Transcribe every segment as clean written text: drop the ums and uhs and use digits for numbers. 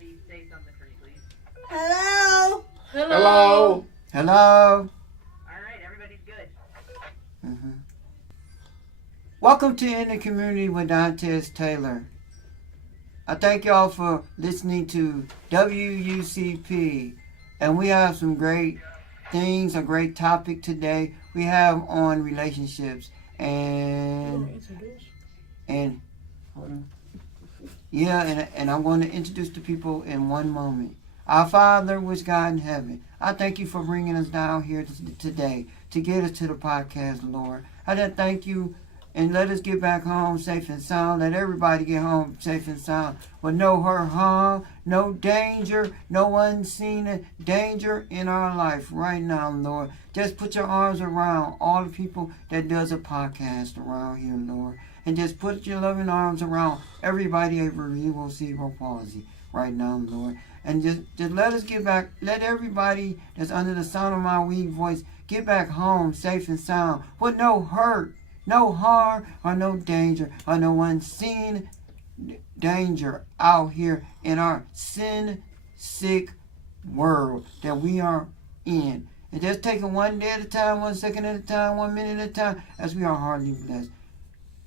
everybody say something for me, please. Hello. Hello. Hello. All right, everybody's good. Mm-hmm. Welcome to In the Community with Dantes Taylor. I thank y'all for listening to WUCP. And we have some great things, a great topic today. We have on relationships and hold on. Yeah, and I'm going to introduce the people in one moment. Our Father, which God in heaven, I thank you for bringing us down here today to get us to the podcast, Lord. I just thank you and let us get back home safe and sound. Let everybody get home safe and sound with no hurt, harm, no danger, no unseen danger in our life right now, Lord. Just put your arms around all the people that does a podcast around here, Lord. And just put your loving arms around everybody over cerebral palsy right now, Lord. And just let us get back, let everybody that's under the sound of my weak voice get back home safe and sound with no hurt, no harm, or no danger, or no unseen danger out here in our sin-sick world that we are in. And just take it one day at a time, 1 second at a time, 1 minute at a time, as we are hardly blessed.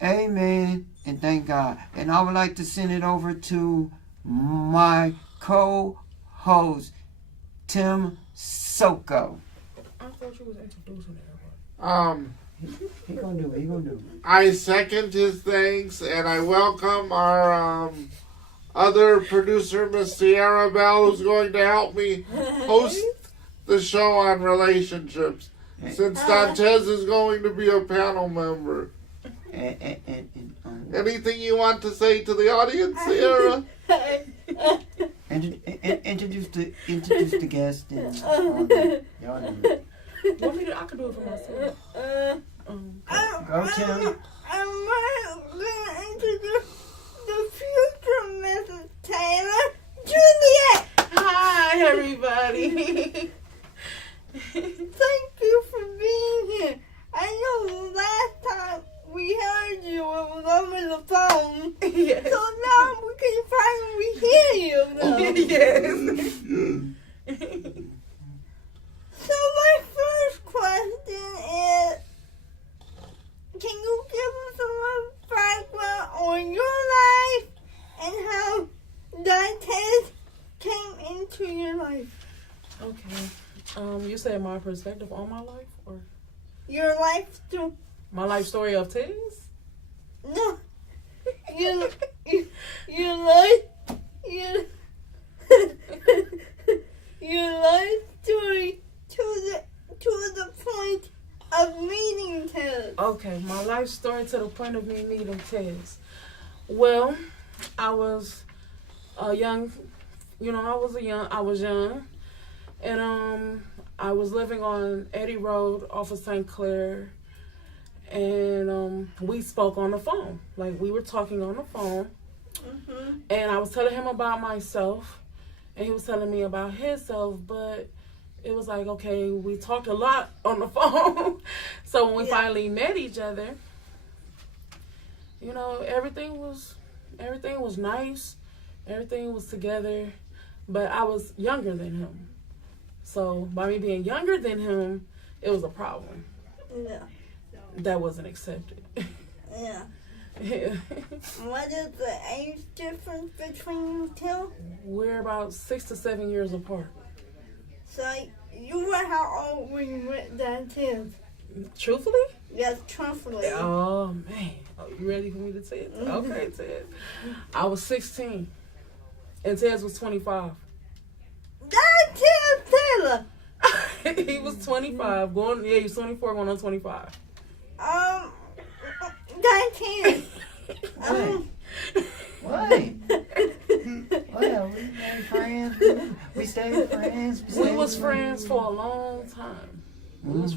Amen, and thank God. And I would like to send it over to my co-host, Tim Soko. I thought you was introducing everybody. He gonna do it. He gonna do it. I second his thanks, and I welcome our other producer, Miss Sierra Bell, who's going to help me host the show on relationships, since Dantes is going to be a panel member. Anything you want to say to the audience, Sierra? Introduce the guest. And y'all do it. Want me to? I can do it for myself. Go, Tim. I'm going to introduce the future Mrs. Taylor, Juliet. Hi, everybody. Thank you for being here. I know last time we heard you, it was over the phone. Yes. So now we can finally hear you. Yes. So my first question is, can you give us a little background on your life and how Dantes came into your life? Okay. You said my perspective on my life, or Your life story? my life story of Tiz? No. Your life, your life story to the point of meeting Tiz. Okay, my life story to the point of me meeting Tiz. Well, I was young. I was young, and I was living on Eddy Road off of St. Clair, and we spoke on the phone. Like, we were talking on the phone, and I was telling him about myself, and he was telling me about himself, but it was like, okay, we talked a lot on the phone. So when we finally met each other, everything was nice. Everything was together, but I was younger than him. So by me being younger than him, it was a problem. Yeah. That wasn't accepted. Yeah. Yeah. What is the age difference between you two? We're about 6 to 7 years apart. So you were how old when you met Dantes? Truthfully? Yes, truthfully. Oh, man. Oh, you ready for me to say it? Okay, Ted. I was 16, and Ted was 25. Dantes Taylor. He was 25. He was 24 going on 25. Dantes. What? Well, we made friends. We stayed friends. We was friends for a long time. Mm-hmm.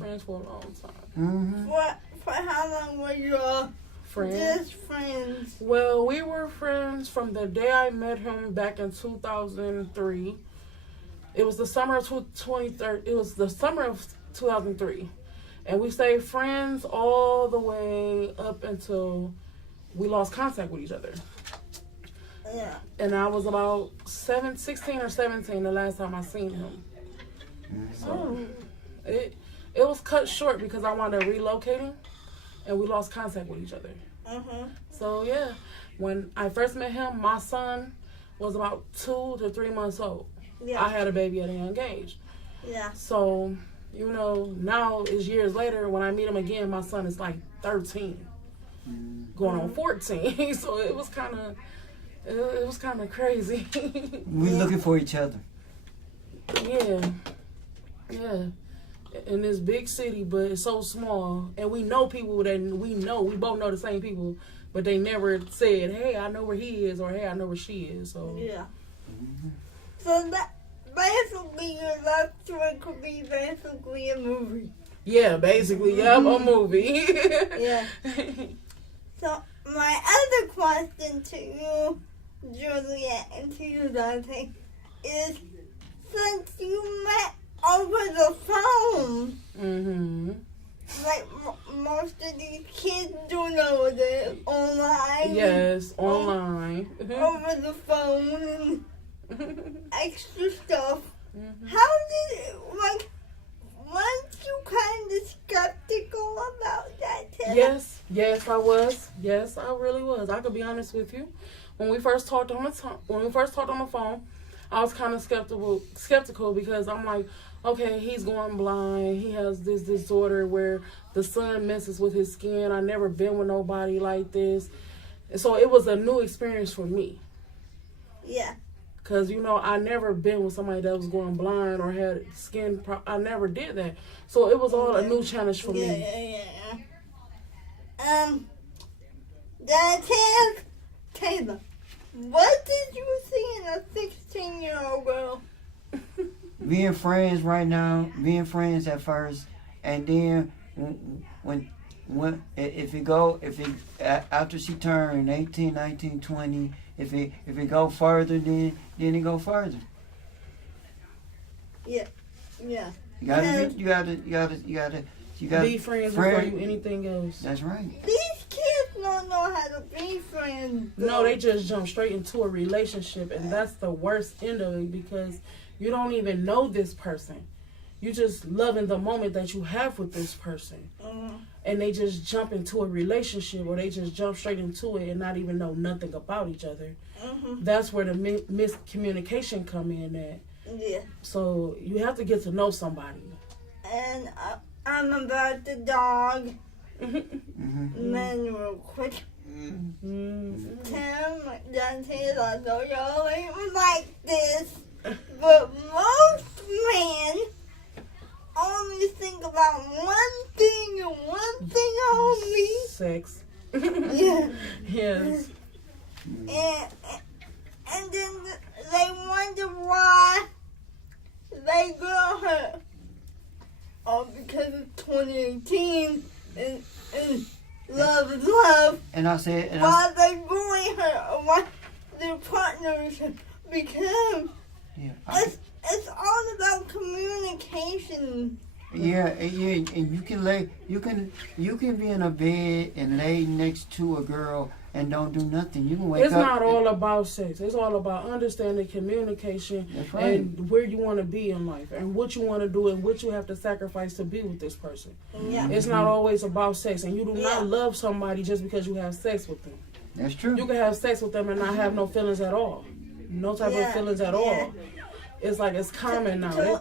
For how long were you all just friends? Well, we were friends from the day I met him back in 2003. It was the summer of 2003. And we stayed friends all the way up until we lost contact with each other. Yeah. And I was about 16 or 17 the last time I seen him. So it was cut short because I wound up relocating and we lost contact with each other. So yeah, when I first met him, my son was about 2 to 3 months old. Yeah. I had a baby at a young age. Yeah. So, you know, now it's years later. When I meet him again, my son is like 13, going on 14. So it was kind of crazy. We looking for each other. Yeah. In this big city, but it's so small, and we know people that we both know the same people, but they never said, "Hey, I know where he is," or "Hey, I know where she is." So Yeah. So that basically your love story could be basically a movie. yeah, basically, a movie. Yeah. So my other question to you, Juliet, and to you, Dante, is since you met over the phone, like most of these kids do nowadays, online. Yes, online. Over the phone and extra stuff. How did it, like, weren't you kind of skeptical about that, Ted? Yes, I was. Yes, I really was. I could be honest with you. When we first talked on the phone, I was kind of skeptical because I'm like, okay, he's going blind. He has this disorder where the sun messes with his skin. I never been with nobody like this. And so it was a new experience for me. Yeah. Because, you know, I never been with somebody that was going blind or had skin I never did that. So it was all a new challenge for me. Taylor, what did you see in a 16-year-old girl? Being friends right now, being friends at first, and then when after she turned 18, 19, 20, if it go further, then it go further. Yeah. You gotta Be friends before you anything else. That's right. These kids don't know how to be friends. No, they just jump straight into a relationship, and that's the worst end of it because you don't even know this person. You just loving the moment that you have with this person. And they just jump into a relationship, or they just jump straight into it and not even know nothing about each other. That's where the miscommunication come in at. Yeah. So you have to get to know somebody. And I'm about the dog. Man, real quick. Tim, Dante, I know y'all ain't like this, but most men only think about one thing and one thing only. Sex. Yeah. Yes. And then they wonder why they got hurt. Oh, because it's 2018 and love is love. And I said, Why they bully her or why their partners because it's all about communication. Yeah, and you can be in a bed and lay next to a girl and don't do nothing. You can wake up. It's not all about sex. It's all about understanding communication. That's right. And where you want to be in life and what you want to do and what you have to sacrifice to be with this person. Yeah. It's not always about sex, and you do not love somebody just because you have sex with them. That's true. You can have sex with them and not have no feelings at all. No type of feelings at all. It's like it's common now.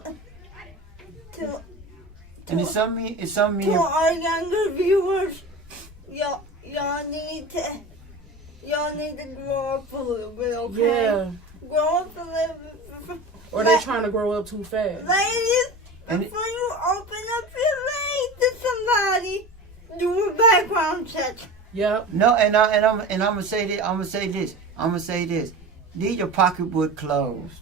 And it's something. To our younger viewers, y'all need to grow up a little bit, okay? Yeah. Grow up a little bit. Or they're trying to grow up too fast. Ladies, before you open up your leg to somebody, do a background check. Yep. No, and I'm gonna say this. I'm gonna say this. Leave your pocketbook closed.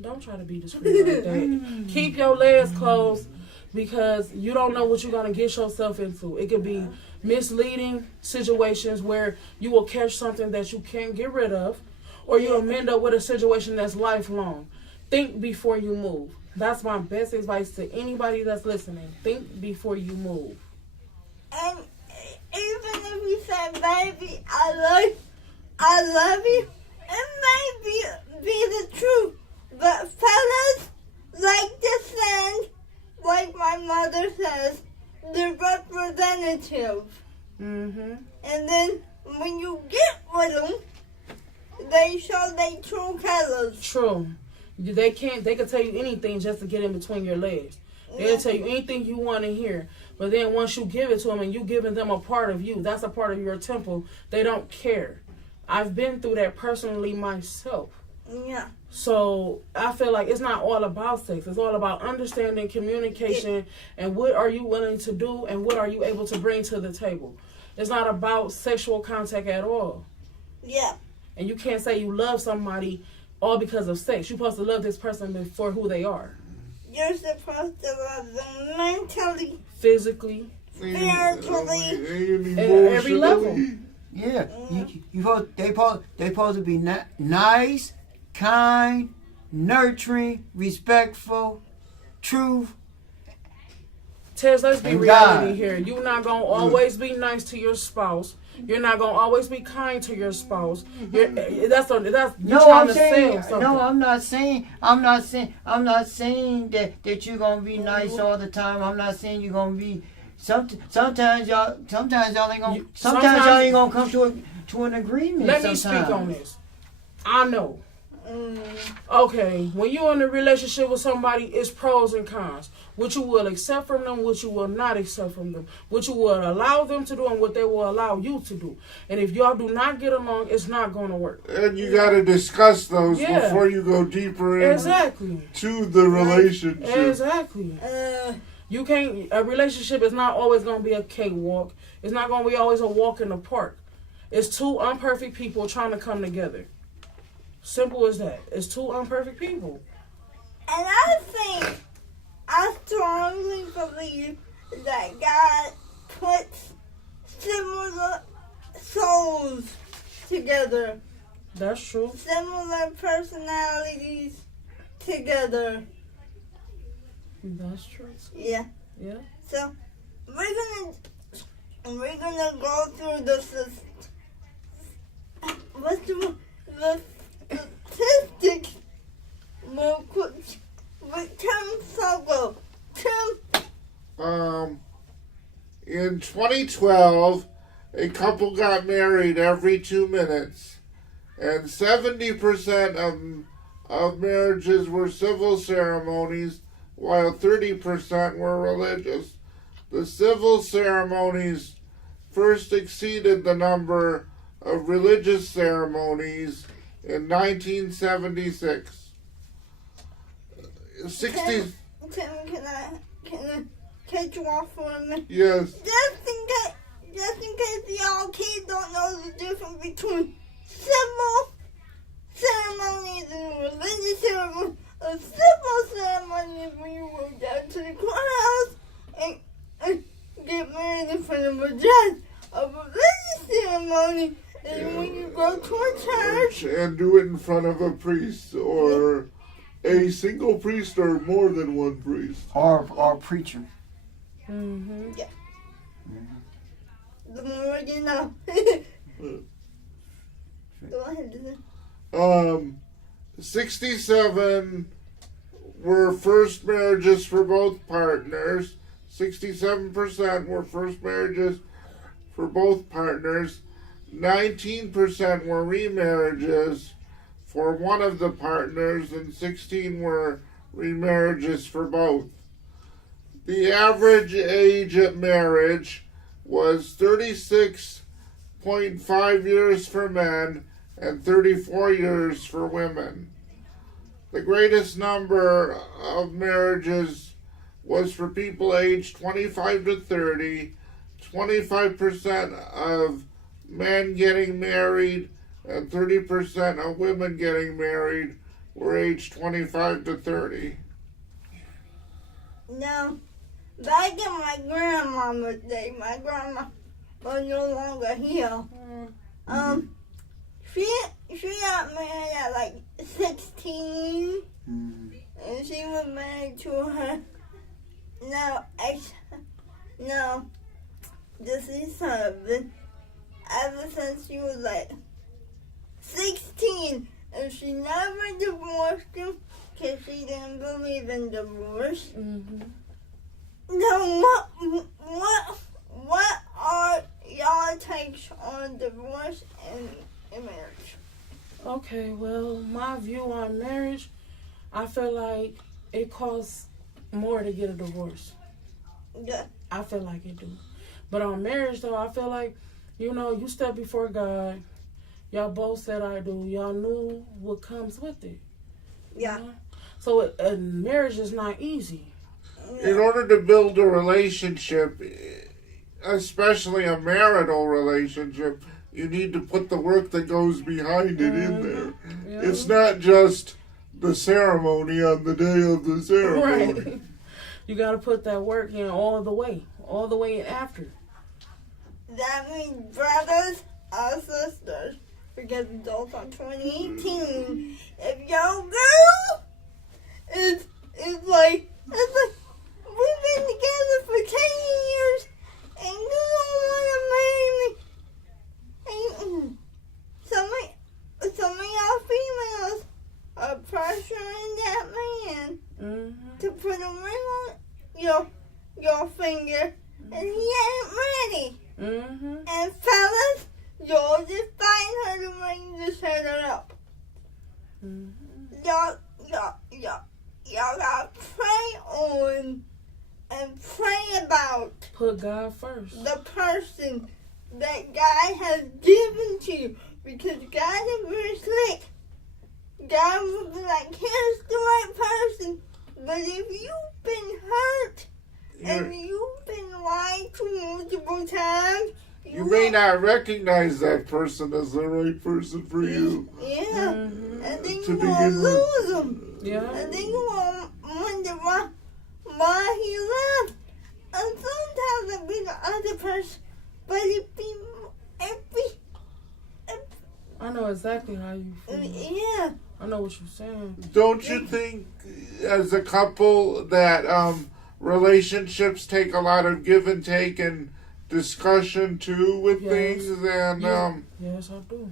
Don't try to be discreet like that. Keep your legs closed because you don't know what you're going to get yourself into. It could be misleading situations where you will catch something that you can't get rid of, or you'll end up with a situation that's lifelong. Think before you move. That's my best advice to anybody that's listening. Think before you move. And even if you say, baby, I I love you. It may be the truth, but fellas like to send, like my mother says, the representative. Mm-hmm. And then when you get with them, they show their true colors. True. They can tell you anything just to get in between your legs. They'll tell you anything you want to hear. But then once you give it to them and you giving them a part of you, that's a part of your temple, they don't care. I've been through that personally myself. Yeah. So I feel like it's not all about sex. It's all about understanding, communication, and what are you willing to do and what are you able to bring to the table. It's not about sexual contact at all. Yeah. And you can't say you love somebody all because of sex. You're supposed to love this person for who they are. You're supposed to love them mentally, Physically, spiritually, at every level. Yeah, they supposed to be nice, kind, nurturing, respectful, truth. Tess, let's be And reality God. here. You're not going to always be nice to your spouse. You're not going to always be kind to your spouse. You're trying to sell something. No, I'm not saying that you're gonna be nice all the time. I'm not saying you're gonna be. Sometimes y'all ain't gonna. Sometimes y'all ain't gonna come to an agreement. Let me speak on this. I know. Okay, when you're in a relationship with somebody, it's pros and cons. What you will accept from them, what you will not accept from them. What you will allow them to do and what they will allow you to do. And if y'all do not get along, it's not going to work. And you got to discuss those before you go deeper into the relationship. Exactly. You can't. A relationship is not always going to be a cakewalk. It's not going to be always a walk in the park. It's two imperfect people trying to come together. Simple as that. It's two imperfect people. And I strongly believe that God puts similar souls together. That's true. Similar personalities together. That's true. Yeah. Yeah. So we're gonna go through the statistics real quick. With Tim Sogo. In 2012, a couple got married every 2 minutes, and 70% of marriages were civil ceremonies, while 30% were religious. The civil ceremonies first exceeded the number of religious ceremonies in 1976. Tim, can I catch you off for a minute? Yes. Just in case y'all kids don't know the difference between civil ceremonies and religious ceremonies. A civil ceremony is when you go down to the courthouse and get married in front of a judge. A religious ceremony is when you go to a church and do it in front of a priest or a single priest or more than one priest. Or preacher. Mm-hmm. Yeah. The more you know. Go ahead. 67 were first marriages for both partners. 67% were first marriages for both partners. 19% were remarriages for one of the partners, and 16 were remarriages for both. The average age of marriage was 36.5 years for men and 34 years for women. The greatest number of marriages was for people aged 25 to 30, 25% of men getting married and 30% of women getting married were aged 25 to 30. Now, back in my grandmama's day, my grandma was no longer here. She got married at like 16, and she was married to her this is husband ever since she was like 16, and she never divorced him because she didn't believe in divorce. Mm-hmm. Now, what are y'all takes on divorce and marriage? Okay, well, my view on marriage, I feel like it costs more to get a divorce. Yeah. I feel like it do. But on marriage, though, I feel like, you step before God. Y'all both said I do. Y'all knew what comes with it. Yeah. You know? So marriage is not easy. In order to build a relationship, especially a marital relationship, you need to put the work that goes behind it in there. Yeah. It's not just the ceremony on the day of the ceremony. Right. You got to put that work in all the way in after. That means brothers or sisters, because adults on 2018, if your girl is like, we've been together for 10 years, and you don't want to marry me, and some of y'all females are pressuring that man to put a ring on your finger, and he ain't ready. Mm-hmm. And fellas, y'all just find her to ring to set her up. Mm-hmm. Y'all gotta pray on and pray about Put God first. the person that God has given to you, because God is very slick. God will be like, here's the right person. But if you've been hurt and you've been lied to multiple times, You may not recognize that person as the right person for you. Yeah. Mm-hmm. And then To you gonna begin with. lose them. Yeah. And then you gonna wonder why he left. And sometimes it'll be the other person, but it be I know exactly how you feel. yeah. I know what you're saying. Don't you think, as a couple, that relationships take a lot of give and take and discussion too with Yes. things? And Yes, I do.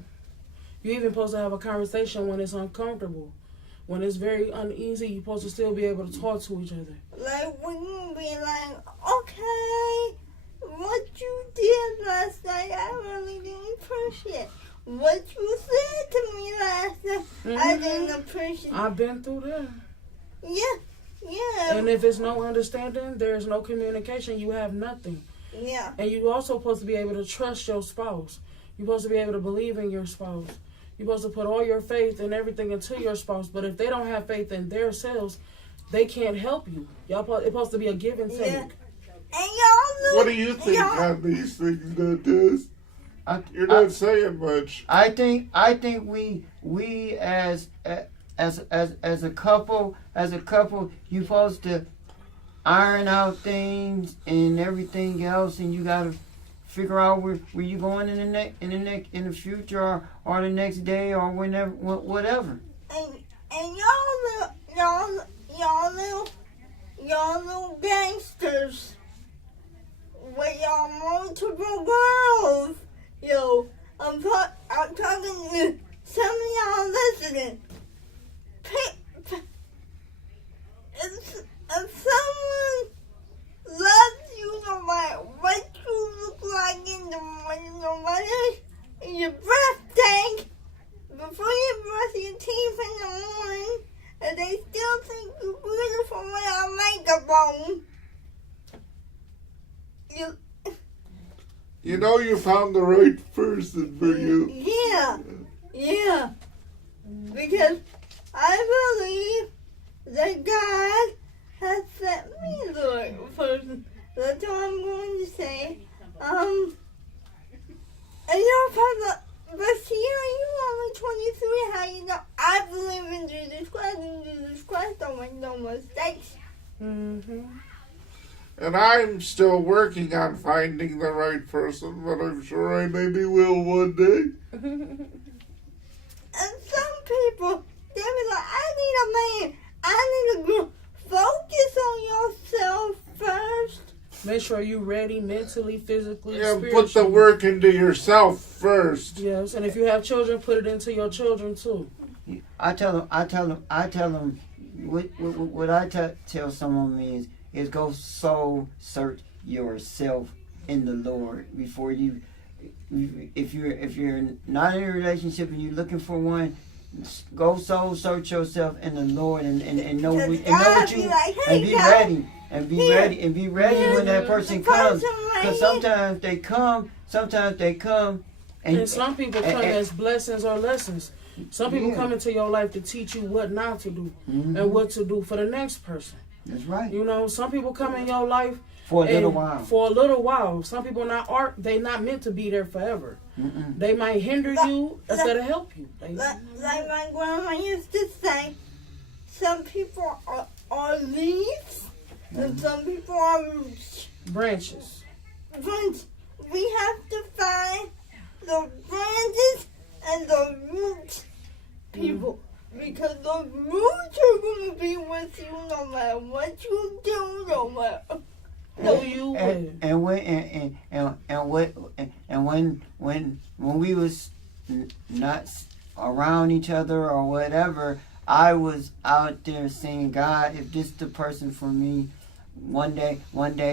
You even supposed to have a conversation when it's uncomfortable. When it's very uneasy, you're supposed to still be able to talk to each other. Like when you be like, okay, what you did last night, I really didn't appreciate. What you said to me last night, I didn't appreciate. I've been through that. Yeah. And if it's no understanding, there's no communication, you have nothing. Yeah. And you're also supposed to be able to trust your spouse. You're supposed to be able to believe in your spouse. You're supposed to put all your faith and everything into your spouse. But if they don't have faith in themselves, they can't help you. It's supposed to be a give and take. Yeah. And y'all what do you think on these things, Dantes? You're not saying much. I think we as a couple, you supposed to iron out things and everything else, and you gotta figure out where you going in the future or the next day or whenever, whatever. And y'all little gangsters with y'all multiple girls. Yo, I'm talking to some of y'all listening. If someone loves you no matter what you look like in the morning, no matter in your breath tank, before you brush your teeth in the morning, and they still think you're beautiful without makeup on, You know you found the right person for you. Yeah. Because I believe that God has set me the right person. That's all I'm going to say. And you're probably, but Sierra, you're only 23. How you know? I believe in Jesus Christ, and Jesus Christ don't make no mistakes. Mm-hmm. And I'm still working on finding the right person, but I'm sure I maybe will one day. And some people, they be like, I need a man. I need a girl. Focus on yourself first. Make sure you're ready mentally, physically, Yeah, spiritually. put the work into yourself first. Yes, and if you have children, put it into your children too. I tell them. What I tell someone is go soul search yourself in the Lord before you. If you're not in a relationship and you're looking for one, go soul search yourself in the Lord and know what you and be ready and be ready when that person comes. Because sometimes they come And some people come as blessings or lessons. Some people Yeah. come into your life to teach you what not to do Mhm. and what to do for the next person. That's right. You know, some people come in your life For a little and while. For a little while. Some people they not meant to be there forever. Mm-mm. They might hinder you instead of help you. Like my grandma used to say, some people are leaves and some people are roots. Branches. But we have to find the branches and the roots people. Because the roots are going to be with you no matter what you do, no matter. Who you with. When we was not around each other or whatever, I was out there saying, God, if this the person for me, one day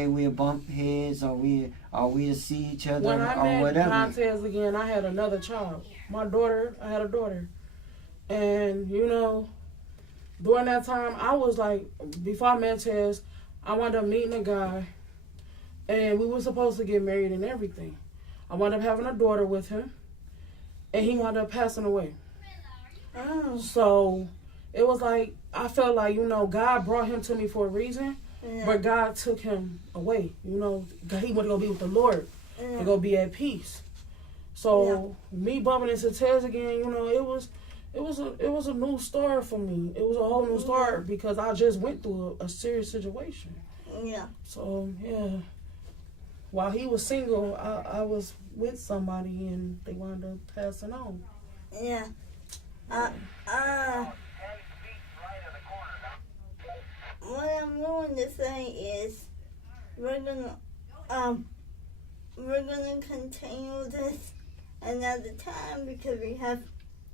we'll bump heads or we'll see each other When I or met whatever. Montez again, I had another child. I had a daughter. And, you know, during that time, I was like, before I met Tez, I wound up meeting a guy. And we were supposed to get married and everything. I wound up having a daughter with him. And he wound up passing away. Oh. So it was like, I felt like, you know, God brought him to me for a reason. Yeah. But God took him away. You know, he wanted to go be with the Lord. Yeah. To go be at peace. So me bumping into Tez again, you know, it was a new start for me. It was a whole new start because I just went through a serious situation. Yeah. So yeah, while he was single, I was with somebody and they wound up passing on. Yeah. What I'm going to say is we're gonna continue this another time because we have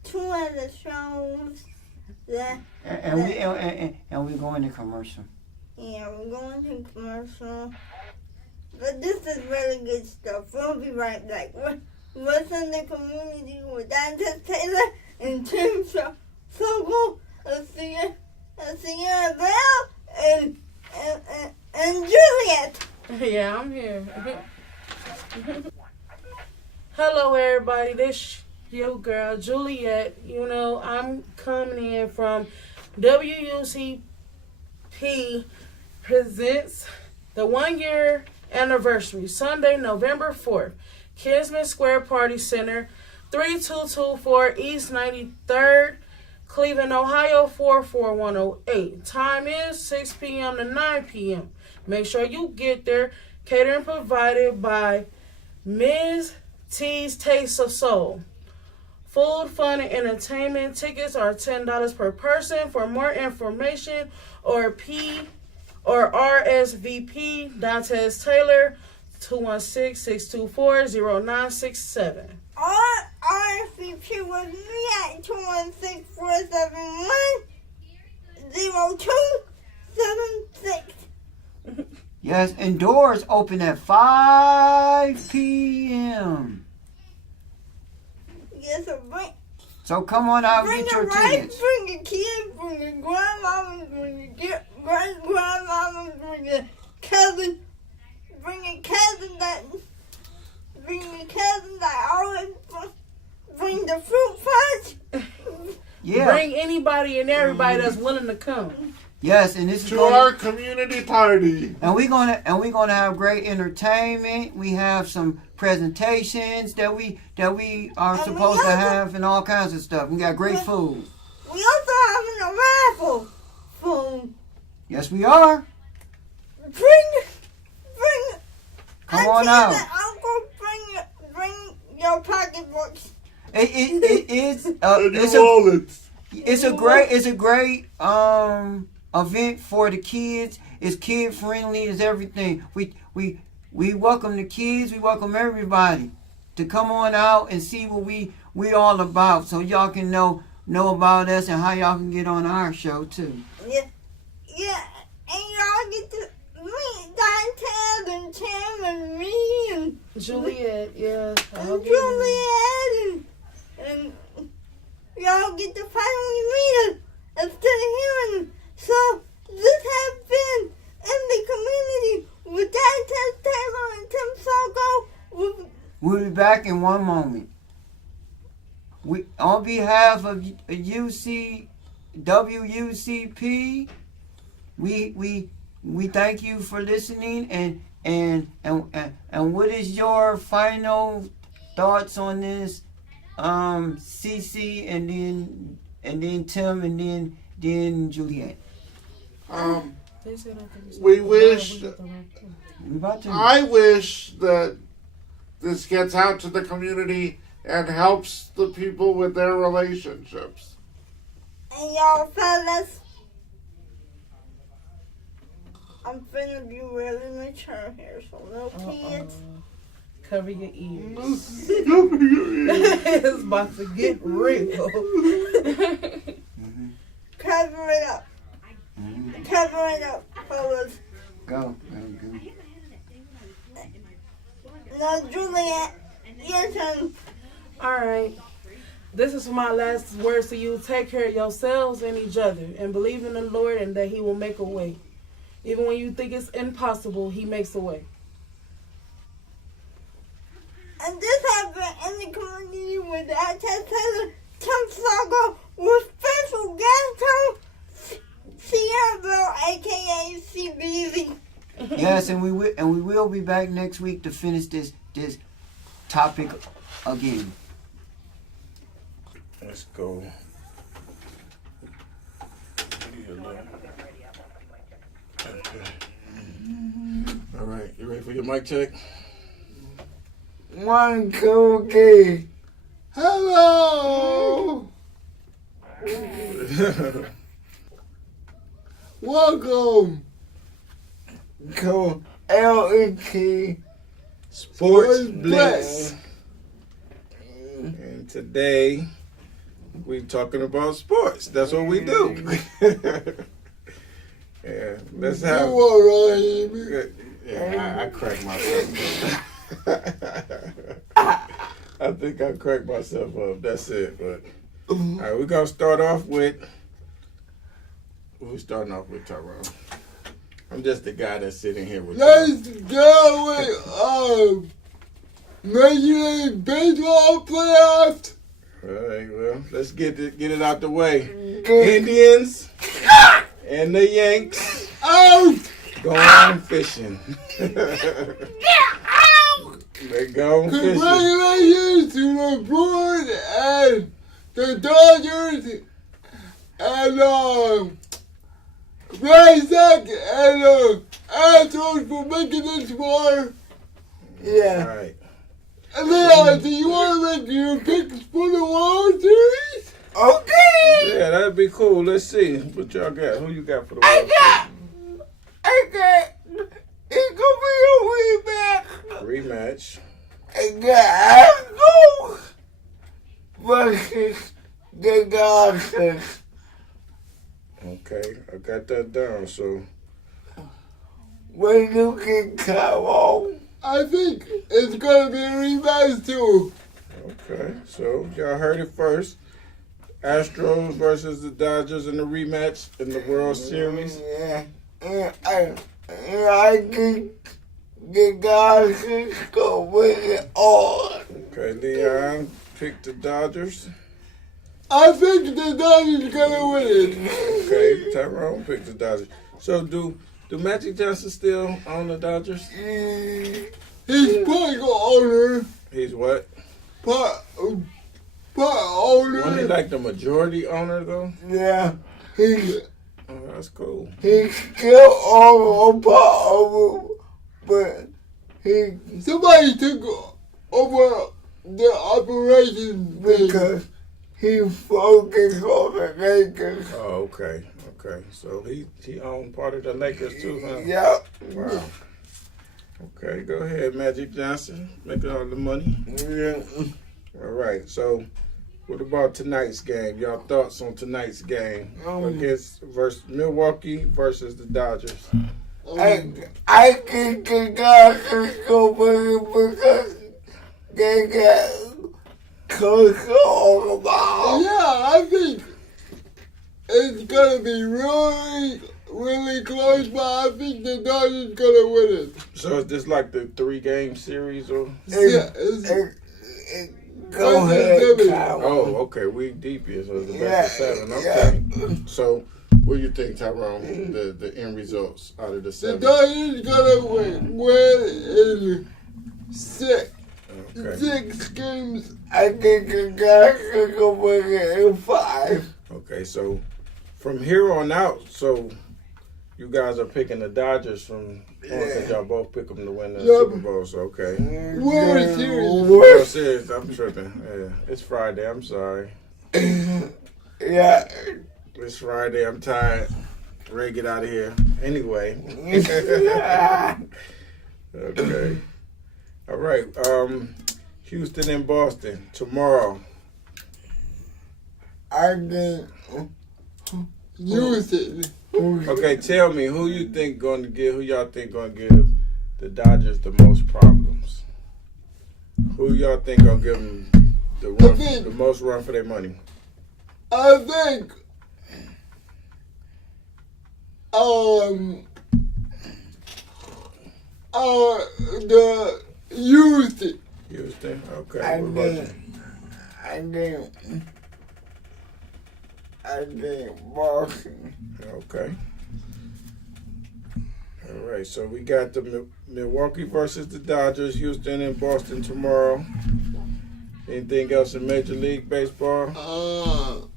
2 other shows that And we're going to commercial. we're going to commercial. But this is really good stuff. We'll be right back. What's in the community with Dante Taylor and Tim Fogle and Sierra Bell and Juliet. Yeah, I'm here. Hello, everybody. This your girl Juliet. You know, I'm coming in from WUCP presents the 1-year anniversary, Sunday, November 4th, Kinsman Square Party Center, 3224 East 93rd, Cleveland, Ohio 44108. Time is 6 p.m. to 9 p.m. Make sure you get there. Catering provided by Ms. T's Taste of Soul. Food, fun, and entertainment. Tickets are $10 per person. For more information or RSVP, Dantes Taylor, 216-624-0967. RSVP with me at 216-471-0276. Yes, and doors open at 5 p.m. Yes, So come on out and bring get your your wife, tickets. bring your kids, bring your grandmama, bring your great-grandmama, bring your cousin, bring your cousin that always bring the fruit punch. Yeah. Bring anybody and everybody that's willing to come. Yes, and this is To our community party. and we're gonna have great entertainment. We have some presentations that we are And supposed to have and all kinds of stuff. We got great food. We also having a raffle. Boom. Yes, we are. Bring. Come on out. Uncle, bring your pocketbooks. It is And it's your a wallets. it's a great event for the kids. It's kid friendly. It's everything. we welcome the kids. We welcome everybody to come on out and see what we all about, so y'all can know about us and how y'all can get on our show too. Yeah, and y'all get to meet Dantel and Tim and me and Juliet, yeah. and Juliet and y'all get to finally meet us instead of hearing us. So this has been In the Community with Dantel Taylor and Tim Salgo. We'll be back in one moment. We, on behalf of WUCP, we thank you for listening. And what is your final thoughts on this, CC, and then Tim, and then Juliet? We wish. About to. I wish that this gets out to the community and helps the people with their relationships. And y'all fellas, I'm finna be really mature here, so no kids. Cover your ears. It's about to get real. Cover it up. Cover it up, fellas. Go. Now, Juliet, your turn. All right. This is my last words to you. Take care of yourselves and each other, and believe in the Lord and that He will make a way. Even when you think it's impossible, He makes a way. And this has been In the Community with Dantel Taylor, Tim Salgo, with special guest host Sierra Bell, aka CBZ. Yes, and we will be back next week to finish this topic again. Let's go. Okay. All right, you ready for your mic check? 1, 2, 3. Hello. Welcome to L&T Sports Blitz. And today we're talking about sports. That's what we do. Yeah, let's have. Yeah, I cracked myself up. I think I cracked myself up. That's it. But all right, we're gonna start off with. We're starting off with Tyrone. I'm just the guy that's sitting here with. Let's go with Major League Baseball playoffs. All right, well, let's get it out the way. Indians and the Yanks going fishing. They go fishing. Congratulations to the Brewers and the Dodgers and Red Sox and Astros for making this far. Yeah. All right. Leon, do you want to make your picks for the World Series? Okay. Yeah, that'd be cool. Let's see what y'all got. Who you got for the World It's gonna be a rematch. Series? Rematch. I got Astros versus the Dodgers. Okay, I got that down. So When you can come on. I think it's gonna be a rematch too. okay, so y'all heard it first. Astros versus the Dodgers in the rematch in the World Series. Yeah, I think the Dodgers gonna win it all. Okay, Leon picked the Dodgers. I think the Dodgers gonna win it. Okay, Tyrone picked the Dodgers. So do Magic Johnson still own the Dodgers? He's part owner. He's what? Part owner. Wasn't he like the majority owner though? Yeah, he's Oh, that's cool. still on part owner, but somebody took over the operations because he focused on the Lakers. Oh, okay. Okay. So he owned part of the Lakers too, huh? Yep. Wow. Okay, go ahead, Magic Johnson. Making all the money. Yeah. All right, so what about tonight's game? Y'all thoughts on tonight's game against Milwaukee versus the Dodgers? I think the Dodgers go win because they got control of the ball. Yeah, I think it's gonna be really close, but I think the Dodgers gonna win it. So is this like the 3-game series or? Yeah, go ahead. Oh, okay. We deep here, so it's the best of 7. Okay. Yeah. So what do you think, Tyrone? The end results out of the The 7? Dodgers gonna win in 6. Okay. 6 games. I think the Dodgers gonna win it in 5. Okay. So from here on out, so you guys are picking the Dodgers from. Since y'all both pick them to win the Super Bowl, so okay. World Series. World Series, I'm tripping. Yeah, it's Friday. I'm sorry. Yeah. It's Friday. I'm tired. Ready to get out of here. Anyway. Okay. All right. Houston and Boston tomorrow. I think Houston. Okay, tell me who y'all think gonna give the Dodgers the most problems? Who y'all think gonna give them the most run for their money? I think the Houston. Houston. Okay. I What about you? I think Boston. Okay. All right, so we got the Milwaukee versus the Dodgers, Houston and Boston tomorrow. Anything else in Major League Baseball? No.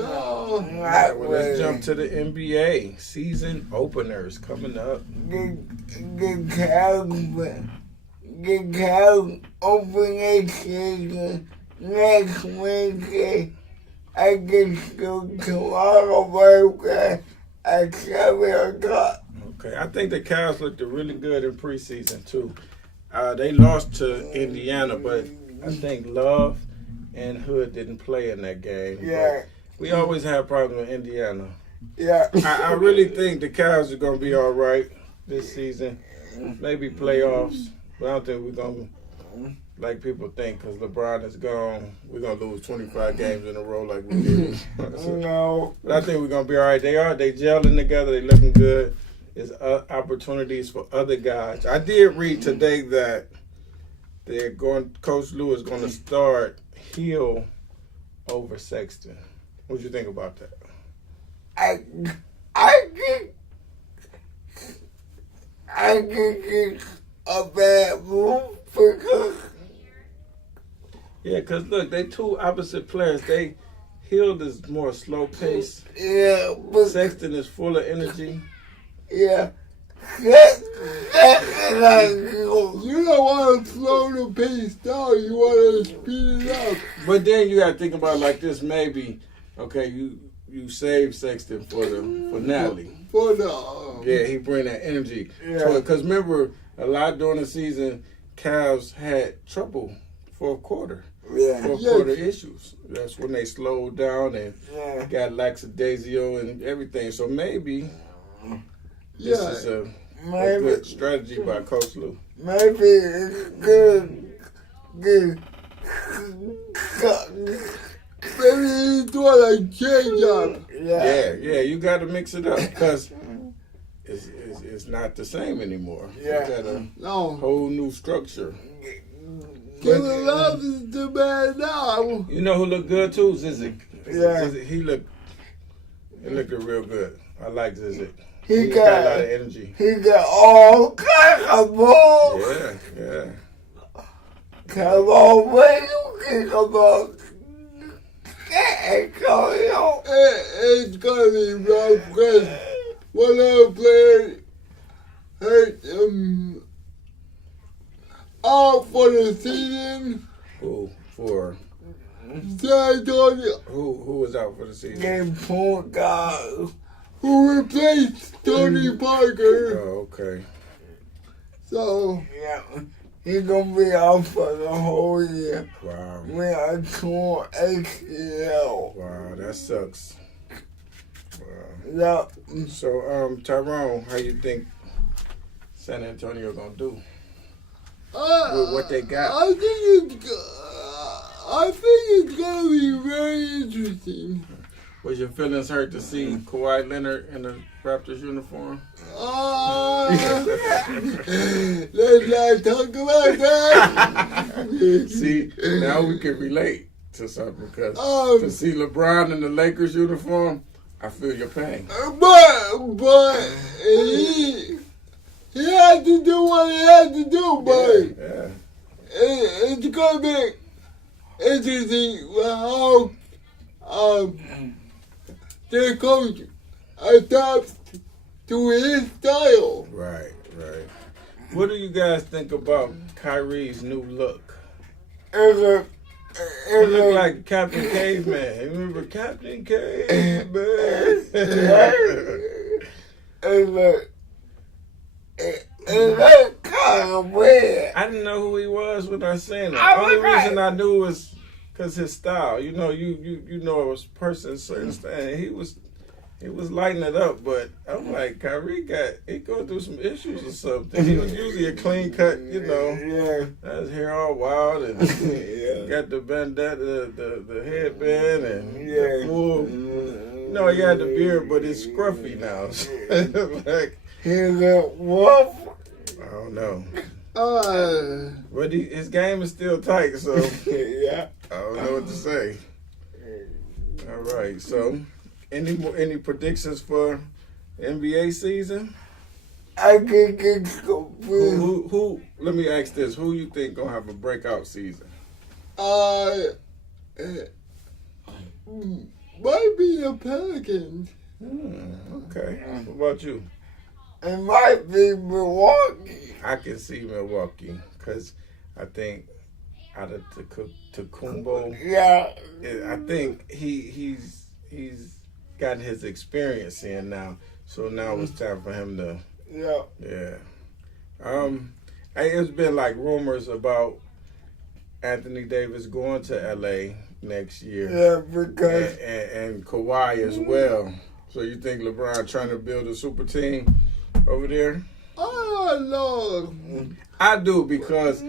All right, well, let's jump to the NBA season openers coming up. The Cavs open their season next Wednesday. I get to Toronto Burger at 7 o'clock. Okay, I think the Cavs looked really good in preseason too. They lost to Indiana, but I think Love and Hood didn't play in that game. Yeah. But we always have problems with Indiana. Yeah. I really think the Cavs are going to be all right this season. Maybe playoffs, but I don't think we're going to, like people think, because LeBron is gone, we're going to lose 25 games in a row like we did. No. But I think we're going to be all right. They gelling together. They looking good. There's opportunities for other guys. I did read today that Coach Lou is going to start Hill over Sexton. What do you think about that? I think it's a bad move because Yeah, because look, they two opposite players. Hill is more slow pace. yeah, but Sexton is full of energy. yeah. That's like you don't want to slow the pace down. You want to speed it up. But then you got to think about it like this. Maybe, okay, you save Sexton for Natalie. For the Yeah, he bring that energy. Yeah. Because remember, a lot during the season, Cavs had trouble fourth quarter. Fourth quarter issues. That's when they slowed down and got lackadaisio and everything. So maybe this is a good strategy by Coach Lou. Maybe it's good. Maybe he's doing a change up. Yeah, you got to mix it up because it's not the same anymore. Yeah. You got a No. whole new structure. Kevin Love is the man now. You know who looked good too? Zizic. Yeah. Zizic, he looked real good. I like Zizic. He got a lot got of energy. He got all kinds of moves. Yeah. Come on, when you think about it's gonna be rough because one of the players hurt out for the season. Who for? San Antonio. Who was out for the season? They poor guy who replaced Tony Parker. Oh, okay. So yeah, he's gonna be out for the whole year. Wow. We are torn ACL. Wow, that sucks. Yeah. So, Tyrone, how you think San Antonio gonna do with what they got? I think it's gonna be very interesting. Was your feelings hurt to see Kawhi Leonard in the Raptors uniform? Let's not talk about that. See, now we can relate to something because to see LeBron in the Lakers uniform, I feel your pain. But he had to do what he had to do, but Yeah. it's gonna be interesting how the coach adapts to his style. Right. What do you guys think about Kyrie's new look? It He look like Captain Caveman. Remember Captain Caveman? It's kind of weird. I didn't know who he was when I seen him. I The only was right. reason I knew was because his style. You know, you know it was person certain style. And he was lighting it up, but I'm like, Kyrie he going through some issues or something. He was usually a clean cut, you know. Yeah. His hair all wild and got the bandana, the headband and the full. You know, he had the beard, but it's scruffy now. Like, He look rough. I don't know. Uh, But his game is still tight, so yeah. I don't know what to say. All right, so any predictions for NBA season? I can get confused. Who? Let me ask this: who you think gonna have a breakout season? Might be the Pelicans. Okay. What about you? It might be Milwaukee. I can see Milwaukee because I think out of Tacumbo, Yeah. I think he's gotten his experience in now. So now it's time for him to. Yeah. It's been like rumors about Anthony Davis going to LA next year. Yeah, because And Kawhi as well. So you think LeBron trying to build a super team over there? I don't know. I do because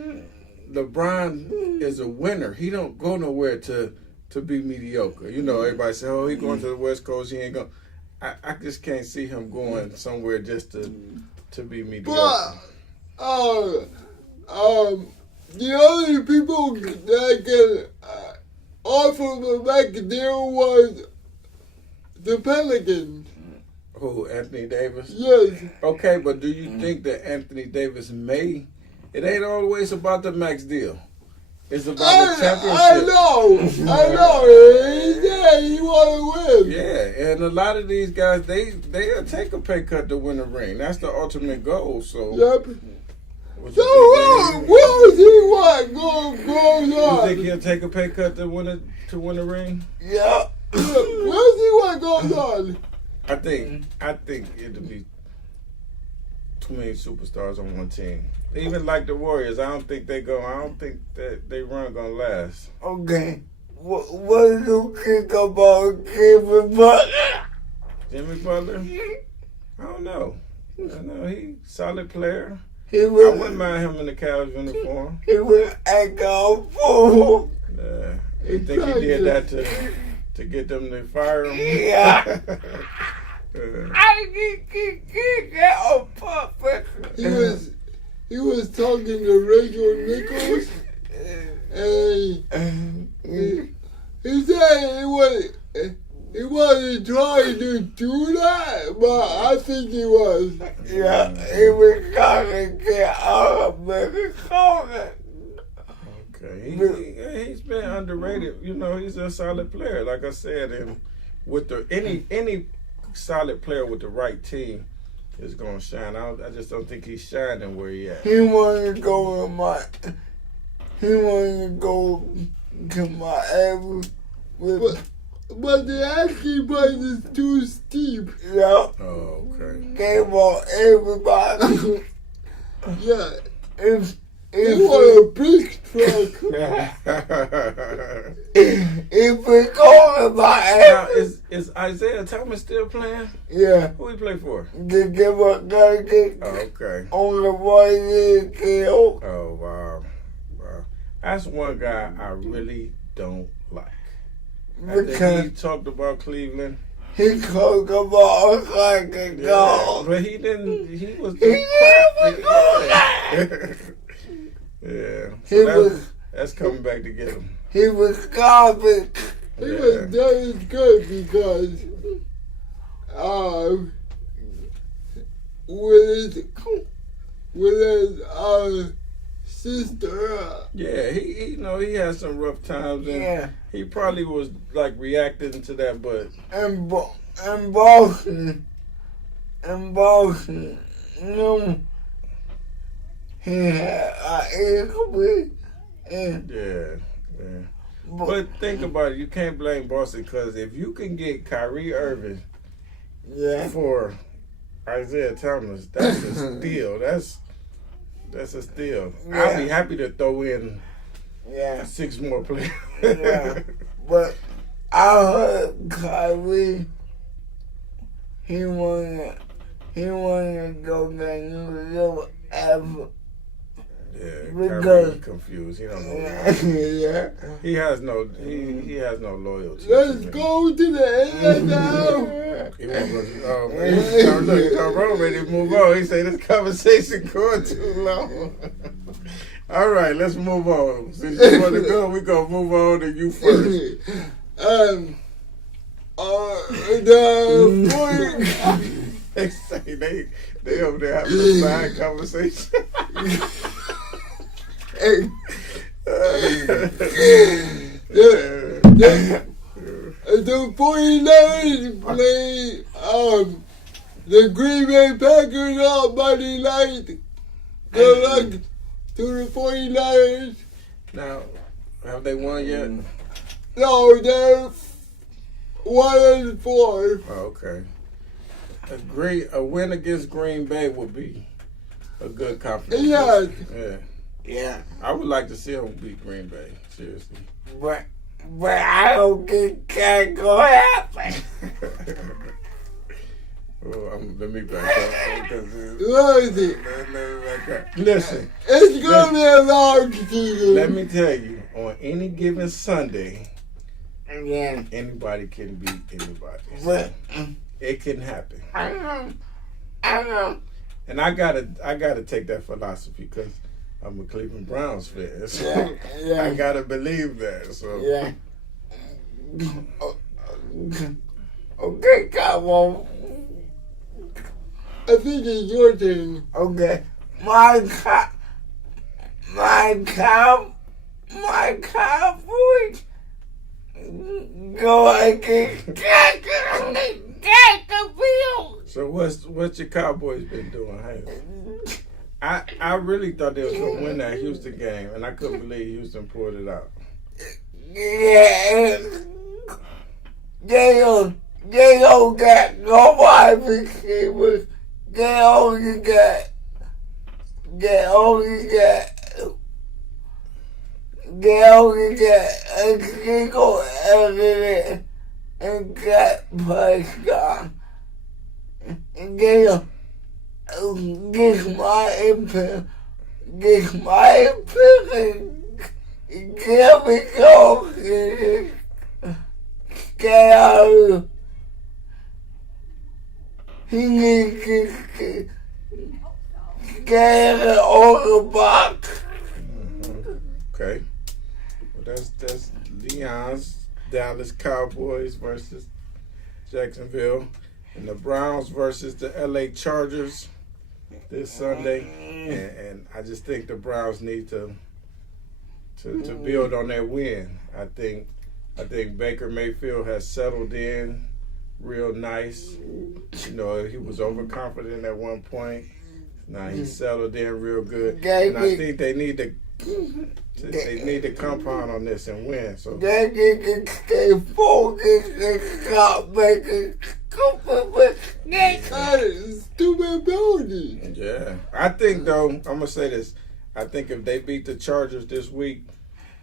LeBron is a winner. He don't go nowhere to be mediocre. You know, everybody say, "Oh, he going to the West Coast. He ain't going." I just can't see him going somewhere just to be mediocre. But the only people that can offer the back deal was the Pelicans. Who, Anthony Davis? Yes. Okay, but do you think that Anthony Davis may? It ain't always about the max deal. It's about the championship. I know. He want to win. Yeah, and a lot of these guys, they'll take a pay cut to win a ring. That's the ultimate goal. So, Yep. what So you think, what does he want going you on? think he'll take a pay cut to win a ring? Yeah. What does he want going on? I think it'll be too many superstars on one team. Even like the Warriors, I don't think that they run gonna last. Okay. What do you think about Kevin Butler? Jimmy Butler? I don't know. He's a solid player. He I wouldn't was mind him in the Cavs uniform. acting a fool. You think he did that to get them to fire him? Yeah. I can get a puppet. He was talking to Rachel Nichols, and he said he wasn't trying to do that, but I think he was. Yeah, he was trying to get out of Minnesota. Okay, he's been underrated. You know, he's a solid player, like I said, and with any solid player with the right team is gonna shine. I just don't think he's shining where he at. He wanted to go to Miami with but the asking price is too steep. Oh, okay. They want everybody. Yeah. If want a big truck. If we go about Now, is Isaiah Thomas still playing? Yeah. Who he play for? The give up guy get Okay. on the one killed. Oh, wow. That's one guy I really don't like. After Because he talked about Cleveland. he talked about us like a Yeah, dog. but he didn't. He was. He never do Yeah. He So was that's coming back to get him. he was garbage. He Yeah. was very good because with his sister. Yeah, he he had some rough times, and Yeah. he probably was like reacting to that, but And Boston, no, he had an injury, and yeah. But think about it, you can't blame Boston because if you can get Kyrie Irving yeah, for Isaiah Thomas, that's a steal. That's a steal. I'll be happy to throw in yeah, 6 more players. yeah. But I heard Kyrie, he wanna go get New York ever. Yeah, Because- Kyrie confused. He don't know. Yeah. He has no loyalty. Let's to me. go to the NFL. He won't go. Look, Tyrone ready to move on. He say this conversation going too long. All right, let's move on. Since you want to go, we gonna move on to you first. They say they over there having a side conversation. The 49ers play the Green Bay Packers on Monday night. Good luck to the 49ers. Now, have they won yet? No, they're 1-4. Oh, okay. A win against Green Bay would be a good confidence. Yeah. Yeah. Yeah. I would like to see them beat Green Bay. Seriously. But I don't think that's gonna happen. Let me back up. Listen, It's gonna be a long season. let me tell you, on any given Sunday, Yeah. anybody can beat anybody. But It can happen. I know. And I gotta take that philosophy because I'm a Cleveland Browns fan. So Yeah. I gotta believe that. So Yeah. Okay, come on. I think it's your turn. Okay. My Cowboys go against Jacksonville. So what's your Cowboys been doing? Hey? I really thought they was gonna win that Houston game, and I couldn't believe Houston pulled it out. Yeah. They don't got no wide receivers. They only got a single evidence and got Prescott. Get my opinion. Get me going. Get out. He needs to get it on the box. Okay. Well, that's Leon's Dallas Cowboys versus Jacksonville, and the Browns versus the LA Chargers this Sunday. And I just think the Browns need to build on their win. I think Baker Mayfield has settled in real nice. You know, he was overconfident at one point. Now he's settled in real good. And I think they need to They need to compound on this and win. So they need to stay focused and stop making stupid buildings. yeah, I think though I'm gonna say this. I think if they beat the Chargers this week,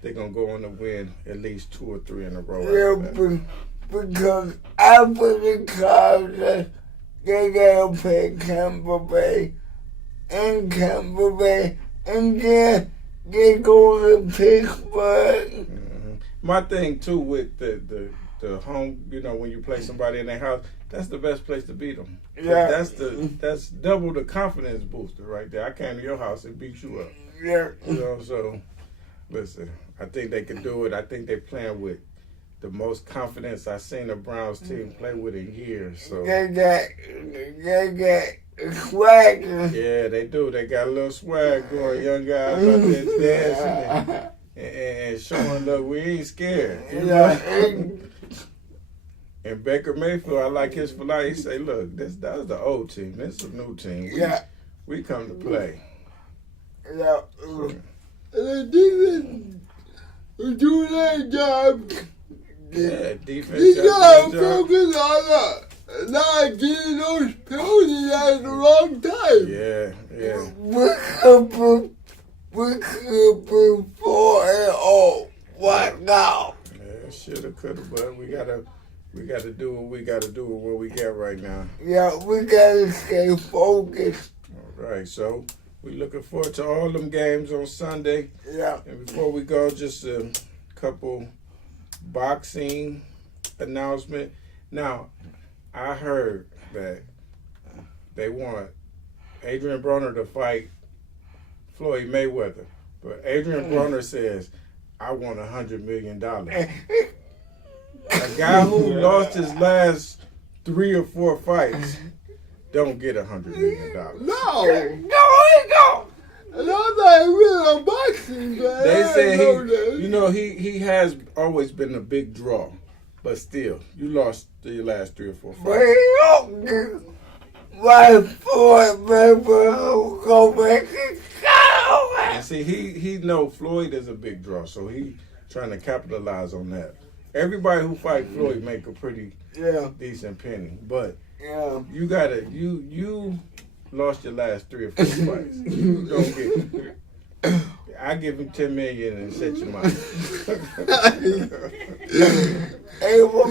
they're gonna go on to win at least 2 or 3 in a row. Yeah, because after the Chargers, they gotta play Tampa Bay, and then they go to Pittsburgh. Mm-hmm. My thing too with the home, when you play somebody in their house, that's the best place to beat them. Yeah, That's double the confidence booster right there. I came to your house and beat you up. yeah. So listen, I think they can do it. I think they're playing with the most confidence I've seen the Browns team play with in years. So They got swag. yeah, they do. They got a little swag going. Young guys out there dancing and showing, look, we ain't scared. And Baker Mayfield, I like his philosophy. He say, look, that was the old team. This is a new team. We come to play. Yeah. And I think they do their job. Yeah, defense. You gotta does their job. focus on not getting those penalties at the wrong time. Yeah. We could be 4-0 right now. Yeah, shoulda, coulda, but we gotta do what we gotta do with what we got right now. Yeah, we gotta stay focused. All right, so we looking forward to all them games on Sunday. Yeah. And before we go, just a couple boxing announcement. Now, I heard that they want Adrian Broner to fight Floyd Mayweather, but Adrian Broner says, "I want $100 million." A guy who lost his last 3 or 4 fights don't get $100 million. No, he don't. And I'm not really a boxing fan. They say he has always been a big draw, but still, you lost your last 3 or 4 But fights. he don't get right for it, baby. Go back and go. And see, he know Floyd is a big draw, so he trying to capitalize on that. Everybody who fight Floyd make a pretty decent penny, but you gotta you lost your last 3 or 4 fights. You don't get. I give him $10 million and set your mind. Hey, why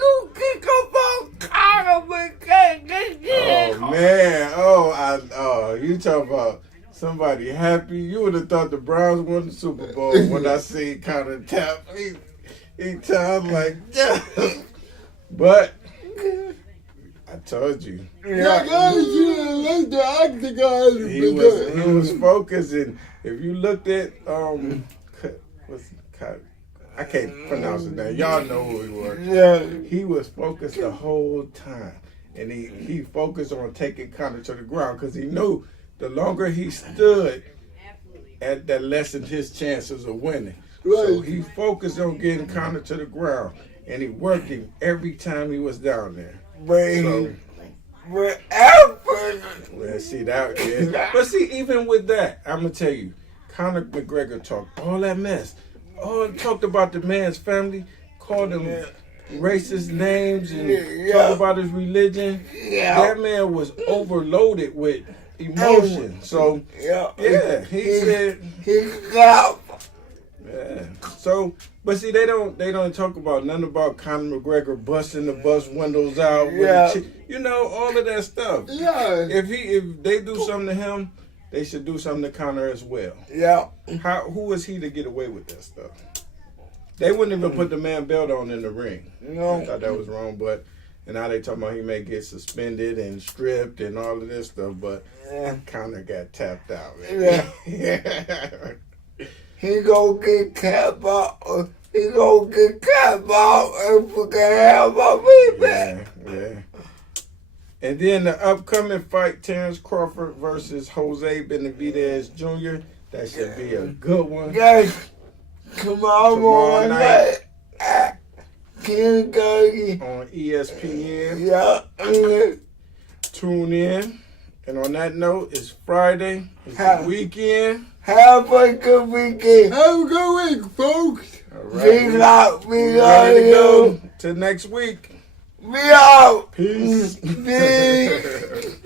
you kick up on Conor McGregor? Oh man! You talking about somebody happy? You would have thought the Browns won the Super Bowl when I see Conor tap. He tapped like yeah. But I told you. That guy should have left the octagon. He was focused, and if you looked at I can't pronounce his name. Y'all know who he was. Yeah. He was focused the whole time, and he focused on taking Conor to the ground because he knew the longer he stood, that lessened his chances of winning. Right. So he focused on getting Conor to the ground, and he worked him every time he was down there. But See that, yeah. But see, even with that, I'm gonna tell you, Conor McGregor talked all that mess, talked about the man's family, called him racist names, and talked about his religion. That man was overloaded with emotion. So he said he got. Yeah. So, but see, they don't talk about nothing about Conor McGregor busting the bus windows out. All of that stuff. Yeah. If they do something to him, they should do something to Conor as well. Yeah. Who is he to get away with that stuff? They wouldn't even put the man belt on in the ring. No. I thought that was wrong, and now they talking about he may get suspended and stripped and all of this stuff, but Conor got tapped out, man. Yeah. He gonna get tapped out. He gonna get tapped out and forget have my feedback. Yeah. And then the upcoming fight, Terrence Crawford versus Jose Benavidez Jr. That should be a good one. Yes. Tomorrow night at 10:30 on ESPN. Yeah. Tune in. And on that note, it's Friday. It's the weekend. Have a good weekend. Have a good week, folks. All right. Be out. Be Ready to out. go. Till next week. Be out. Peace. Peace.